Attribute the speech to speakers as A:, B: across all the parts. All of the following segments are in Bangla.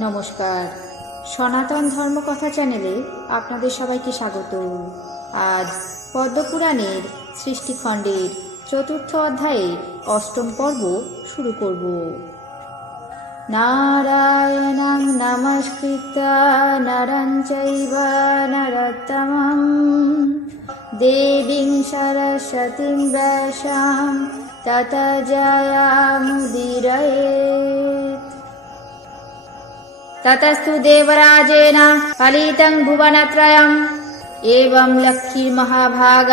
A: নমস্কার। সনাতন ধর্মকথা চ্যানেলে আপনাদের সবাইকে স্বাগত। আজ পদ্মপুরাণের সৃষ্টিখণ্ডের চতুর্থ অধ্যায়ের অষ্টম পর্ব শুরু করব। নারায়ণং নমস্কৃত নরং চৈব নরোত্তমম দেবীং সরস্বতীং ব্যাসাম তত জয়ামুদিরয়েत् ततस्तु देवराजेन फलितं भुवनत्रयम् एवं लक्ष्मीर्महाभाग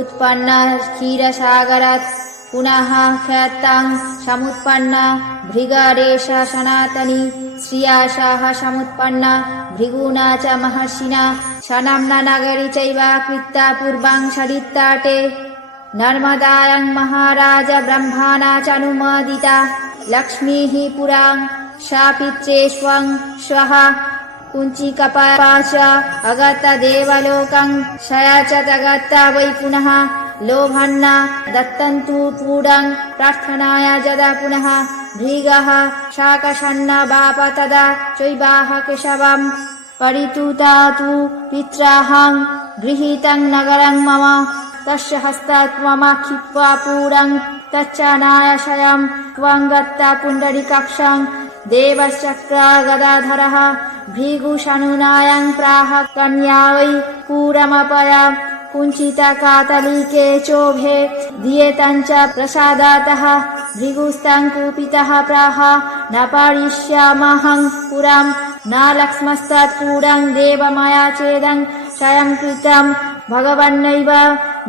A: उत्पन्न क्षीरसागरात् पुनः ख्यातां समुत्पन्न भृगरेश सनातनी श्रियाशाः समुत्पन्न भृगुना च महर्षिणा सनाम्ना नगरी चैव कृत्ता पूर्वां सरित्ताटे नर्मदायां महाराज ब्रह्माणा च अनुमोदिता लक्ष्मीः पुरां शापित्रे स्वं श्वः कुञ्चिकपाश अगत देवलोकं शया च तगत वै पुनः लोभन्न दत्तन्तु पूडं प्रार्थनाय जदा पुनः भृगः शाकषन्न बाप तदा चैवाह केशवम् परितुता तु पित्राहं गृहीतं नगरं मम तस्य हस्तात् मम क्षिप्त्वा पूरं तच्च नायशयं त्वं गत्ता पुण्डरीकाक्षं देवश्चक्रा गदाधरः भृगुशनुनायं प्राह कन्या वै पूरमपया कुञ्चिता कातलिके चोभे दीयेतं च प्रसादातः भृगुस्तं कुपितः प्राह न पारिष्यामहं पुरं न लक्ष्मस्तत् पूरं देवमया चेदं स्वयं कृतं भगवन्नैव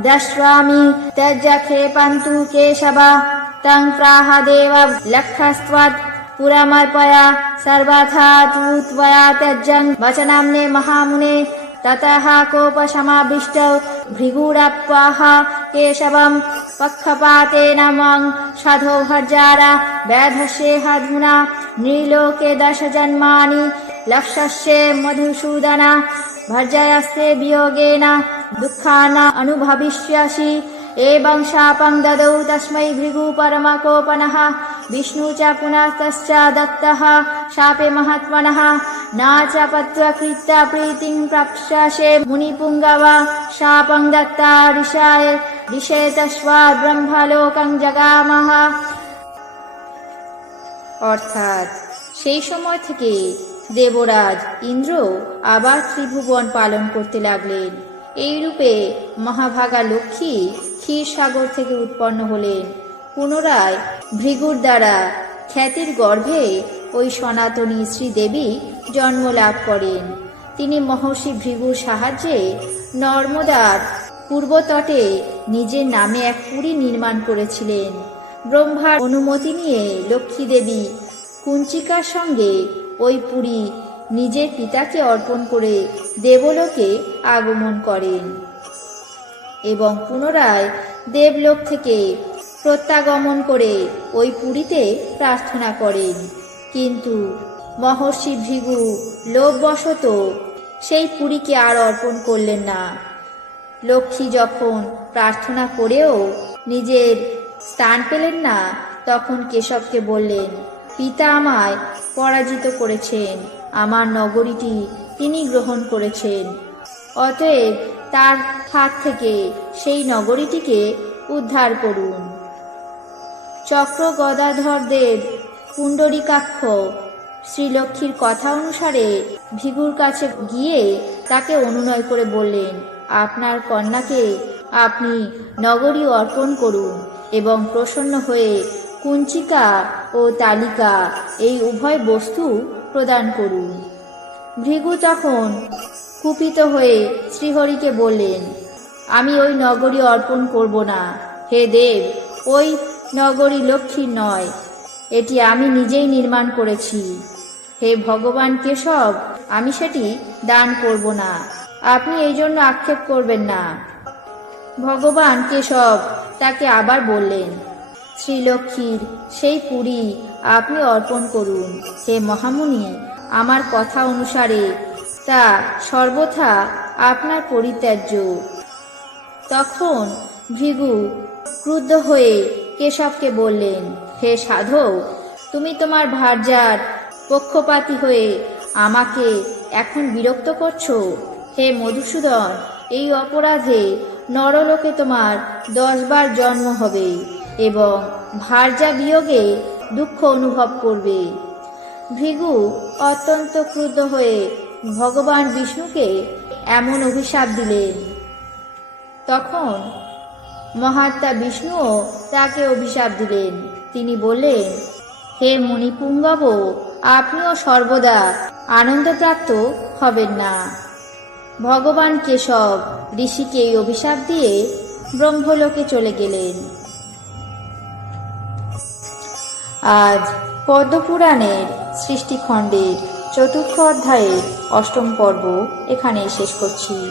A: दश्वामि त्यज खेपन्तु केशव तं प्राह देव लक्षस्त्वत् पुरमर्पया सर्वथा तु त्वया त्यजन् वचनं ने महामुने ततः कोपसमाविष्टौ भृगुरप्वाह केशवं पक्षपातेन मं साधो हर्जार व्याधस्येहाधुना नृलोके दशजन्मानि लक्षस्ये मधुसूदन भर्जयस्ते वियोगेन दुःखान अनुभविष्यसि एवं शापं ददौ तस्मै भृगु परमकोपनः विष्णु च पुनस्तश्च दत्तः शापे महात्मनः न च पत्वकृत्य प्रीतिं प्राप्स्यसे मुनिपुङ्गव शापं दत्ता ऋषाय ऋषे तस्वा ব্রহ্মলোকং জগামহ অর্থাৎ সেই সময় থেকে দেবরাজ ইন্দ্র আবার ত্রিভুবন পালন করতে লাগলেন এইরূপে মহাভাগা লক্ষ্মী ক্ষীরসাগর থেকে উৎপন্ন হলেন পুনরায় ভৃগুর দ্বারা খ্যাতির গর্ভে ওই সনাতনী শ্রীদেবী জন্ম লাভ করেন। তিনি মহর্ষি ভৃগুর সাহায্যে নর্মদার পূর্বতটে নিজের নামে এক পুরী নির্মাণ করেছিলেন। ব্রহ্মার অনুমতি নিয়ে লক্ষ্মী দেবী কুঞ্চিকার সঙ্গে ওই পুরী নিজের পিতাকে অর্পণ করে দেবলোকে আগমন করেন এবং পুনরায় দেবলোক থেকে প্রত্যাগমন করে ওই পুরীতে প্রার্থনা করেন। কিন্তু মহর্ষি ভৃগু লোভবশত সেই পুরীকে আর অর্পণ করলেন না। লক্ষ্মী যখন প্রার্থনা করেও নিজের স্থান পেলেন না, তখন কেশবকে বললেন, পিতা আমায় পরাজিত করেছেন, আমার নগরীটি তিনি গ্রহণ করেছেন। অতএব তার হাত থেকে সেই নগরীটিকে উদ্ধার করুন। চক্র গদাধর দেব, পুণ্ডরিকাক্ষ। শ্রীলক্ষ্মীর কথা অনুসারে ভিগুর কাছে গিয়ে তাকে অনুনয় করে বললেন, আপনার কন্যাকে আপনি নগরী অর্পণ করুন এবং প্রসন্ন হয়ে কুঞ্চিকা ও তালিকা এই উভয় বস্তু প্রদান করুন। ভৃগু তখন কুপিত হয়ে শ্রীহরিকে বললেন, আমি ওই নগরী অর্পণ করব না। হে দেব, ওই নগরী লক্ষ্মীর নয়। এটি আমি নিজেই নির্মাণ করেছি। হে ভগবান কেশব আমি সেটি দান করব না। আপনি এই জন্য আক্ষেপ করবেন না। ভগবান কেশব তাকে আবার বললেন শ্রীলক্ষ্মীর সেই পুরী আপনি অর্পণ করুন। হে মহামুনি, আমার কথা অনুসারে তা সর্বথা আপনার পরিত্যাজ্য তখন ভৃগু ক্রুদ্ধ হয়ে কেশবকে বললেন, হে সাধক, তুমি তোমার ভার্যার পক্ষপাতী হয়ে আমাকে এখন বিরক্ত করছ? হে মধুসূদন, এই অপরাধে নরলোকে তোমার দশবার জন্ম হবে এবং ভার্যা বিয়োগে দুঃখ অনুভব করবে। ভৃগু অত্যন্ত ক্রুদ্ধ হয়ে ভগবান বিষ্ণুকে এমন অভিশাপ দিলেন। তখন মহাত্মা বিষ্ণুও তাকে অভিশাপ দিলেন। তিনি বললেন, হে মণিপুঙ্গব, আপনিও সর্বদা আনন্দপ্রাপ্ত হবেন না। ভগবান কেশব ঋষিকে এই অভিশাপ দিয়ে ব্রহ্মলোকে চলে গেলেন। আজ পদ্মপুরাণের সৃষ্টিখণ্ডের চতুর্থ অধ্যায়ের অষ্টম পর্ব এখানেই শেষ করছি।